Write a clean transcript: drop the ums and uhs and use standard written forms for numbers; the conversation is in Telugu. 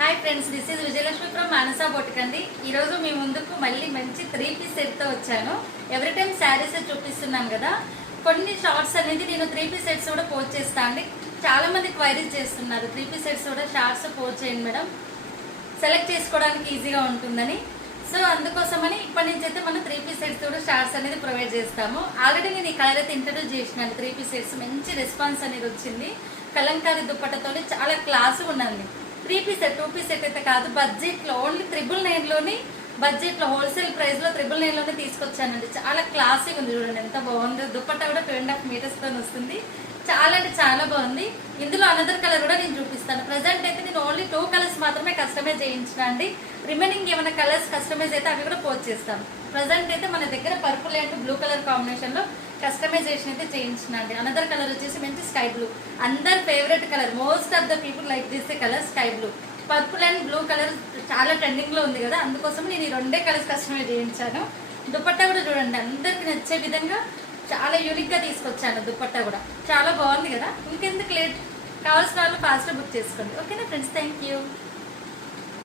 Hi friends, this is Vijayalakshmi from Manasa boutique అండి. ఈరోజు మీ ముందుకు మళ్ళీ మంచి 3 పీస్ సెట్తో వచ్చాను. ఎవ్రీ టైం శారీస్ చూపిస్తున్నాను కదా, కొన్ని షార్ట్స్ అనేది నేను 3 పీస్ సెట్స్ కూడా పోస్ట్ చేస్తాను అండి. చాలా మంది క్వైరీస్ చేస్తున్నారు 3 పీస్ సెట్స్ కూడా షార్ట్స్ పోస్ట్ చేయండి మేడం, సెలెక్ట్ చేసుకోవడానికి ఈజీగా ఉంటుందని. సో అందుకోసమని ఇప్పటి నుంచి అయితే మనం 3 పీస్ సెట్స్ కూడా షార్ట్స్ అనేది ప్రొవైడ్ చేస్తాము. ఆల్రెడీ నేను ఈ కలర్ అయితే ఇంట్రడ్యూస్ చేసినాను. 3 పీస్ సెట్స్ మంచి రెస్పాన్స్ అనేది వచ్చింది. కలంకారీ దుప్పట్టతో చాలా క్లాస్ ఉన్నది. 3 పీస్ సెట్ 2 పీస్ సెట్ అయితే కాదు, బడ్జెట్ లో ఓన్లీ 999 బడ్జెట్ లో హోల్సేల్ ప్రైస్ లో 999 తీసుకొచ్చానండి. చాలా క్లాసిక్ ఉంది, చూడండి ఎంత బాగుంది. దుప్పట్ట కూడా 2.5 మీటర్స్ తో వస్తుంది. చాలా అంటే చాలా బాగుంది. ఇందులో అనదర్ కలర్ కూడా నేను చూపిస్తాను. ప్రెసెంట్ అయితే నేను ఓన్లీ 2 కలర్స్ మాత్రమే కస్టమైజ్ చేయించిన అండి. రిమైనింగ్ ఏమైనా కలర్స్ కస్టమైజ్ అయితే అవి కూడా పోస్ట్ చేస్తాను. ప్రెసెంట్ అయితే మన దగ్గర purple and blue colour combination లో కస్టమైజేషన్ అయితే చేయించిన అండి. అనదర్ కలర్ వచ్చేసి మంచి స్కై బ్లూ, అందరి favourite colour. Most of the people like this colour sky blue. Purple and blue colour చాలా ట్రెండింగ్ లో ఉంది కదా, అందుకోసం నేను ఈ 2 కలర్స్ కస్టమైజ్ చేయించాను. దుపట్టా కూడా చూడండి, అందరికి నచ్చే విధంగా చాలా యూనిక్ గా తీసుకొచ్చాను. దుపట్టా కూడా చాలా బాగుంది కదా. ఇంకెందుకు లేట్, కావాల్సిన వాళ్ళు ఫాస్ట్ బుక్ చేసుకోండి. ఓకేనా ఫ్రెండ్స్, థ్యాంక్ యూ.